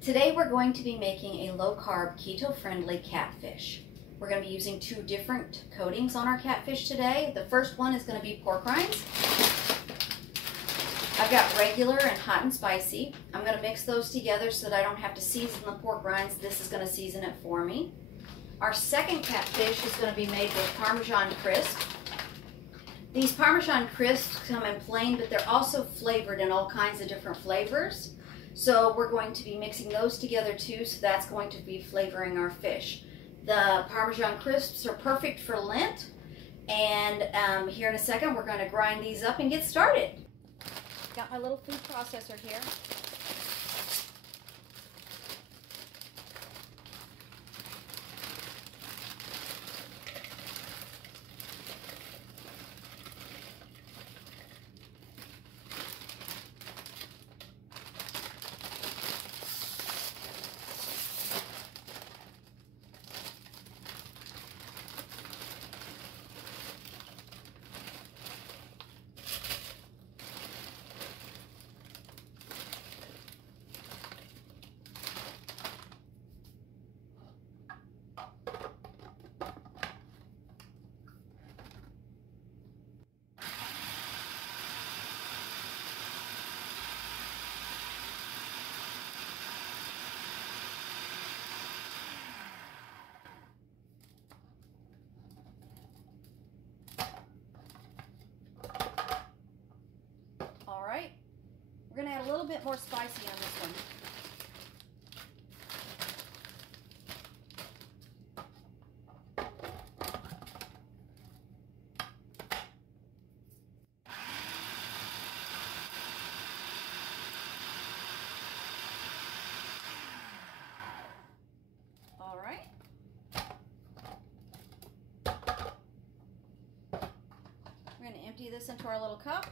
Today we're going to be making a low-carb, keto-friendly catfish. We're going to be using two different coatings on our catfish today. The first one is going to be pork rinds. I've got regular and hot and spicy. I'm going to mix those together so that I don't have to season the pork rinds. This is going to season it for me. Our second catfish is going to be made with Parmesan crisp. These Parmesan crisps come in plain, but they're also flavored in all kinds of different flavors. So we're going to be mixing those together too, so that's going to be flavoring our fish. The Parmesan crisps are perfect for Lent, and here in a second we're going to grind these up and get started. Got my little food processor here. Alright, we're going to add a little bit more spicy on this one. Alright. We're going to empty this into our little cup.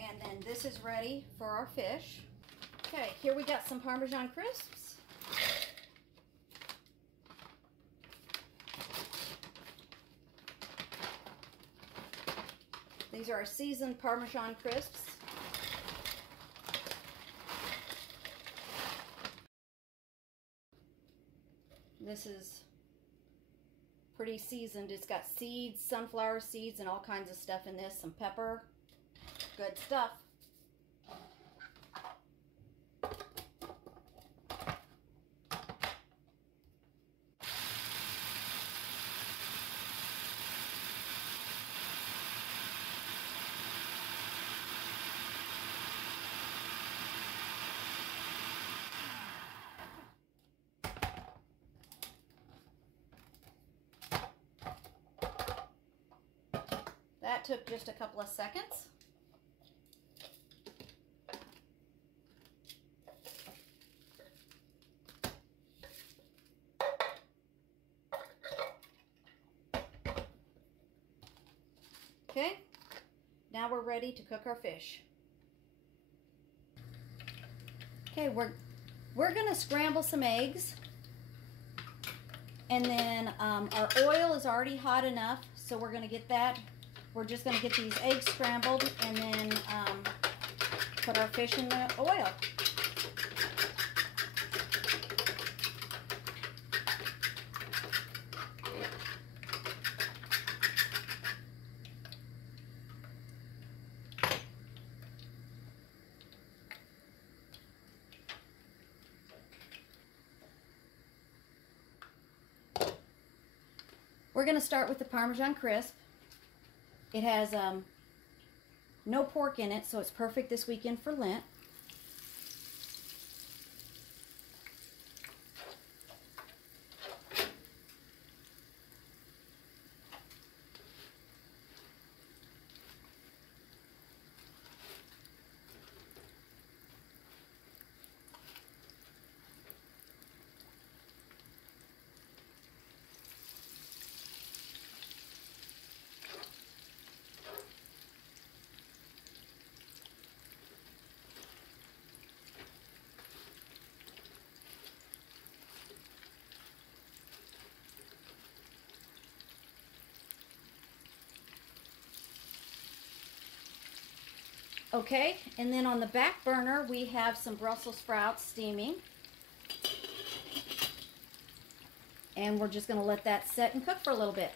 And then this is ready for our fish. Okay, here we got some Parmesan crisps. These are our seasoned Parmesan crisps. This is pretty seasoned. It's got seeds, sunflower seeds, and all kinds of stuff in this. Some pepper. Good stuff. That took just a couple of seconds. Okay, now we're ready to cook our fish. Okay, we're gonna scramble some eggs, and then our oil is already hot enough, so we're gonna get that. We're just gonna get these eggs scrambled and then put our fish in the oil. We're going to start with the Parmesan crisp. It has no pork in it, so it's perfect this weekend for Lent. Okay, and then on the back burner, we have some Brussels sprouts steaming. And we're just going to let that set and cook for a little bit.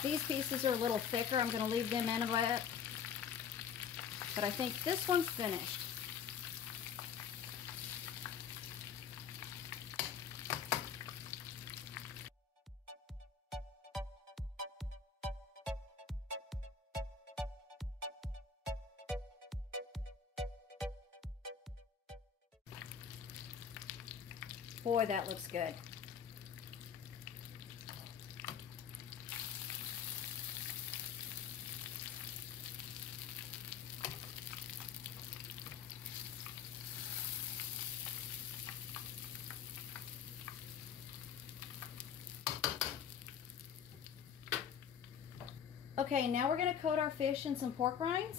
These pieces are a little thicker. I'm going to leave them in a bit. But I think this one's finished. Boy, that looks good. Okay, now we're going to coat our fish in some pork rinds.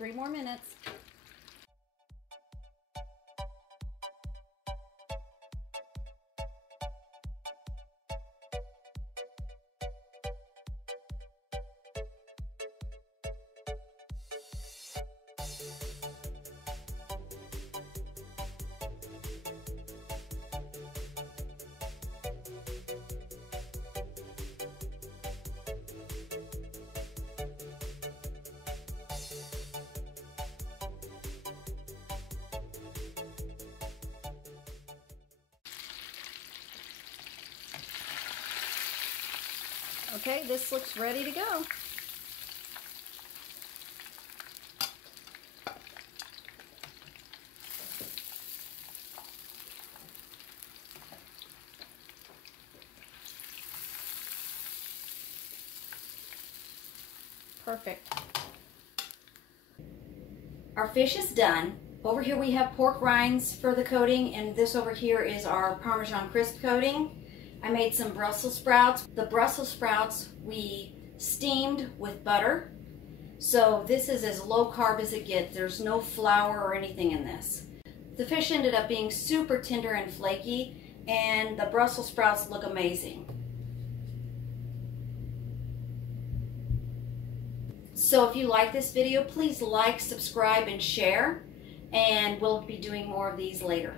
3 more minutes. Okay, this looks ready to go. Perfect. Our fish is done. Over here we have pork rinds for the coating, and this over here is our Parmesan crisp coating. I made some Brussels sprouts. The Brussels sprouts we steamed with butter. So this is as low carb as it gets. There's no flour or anything in this. The fish ended up being super tender and flaky, and the Brussels sprouts look amazing. So if you like this video, please like, subscribe, and share, and we'll be doing more of these later.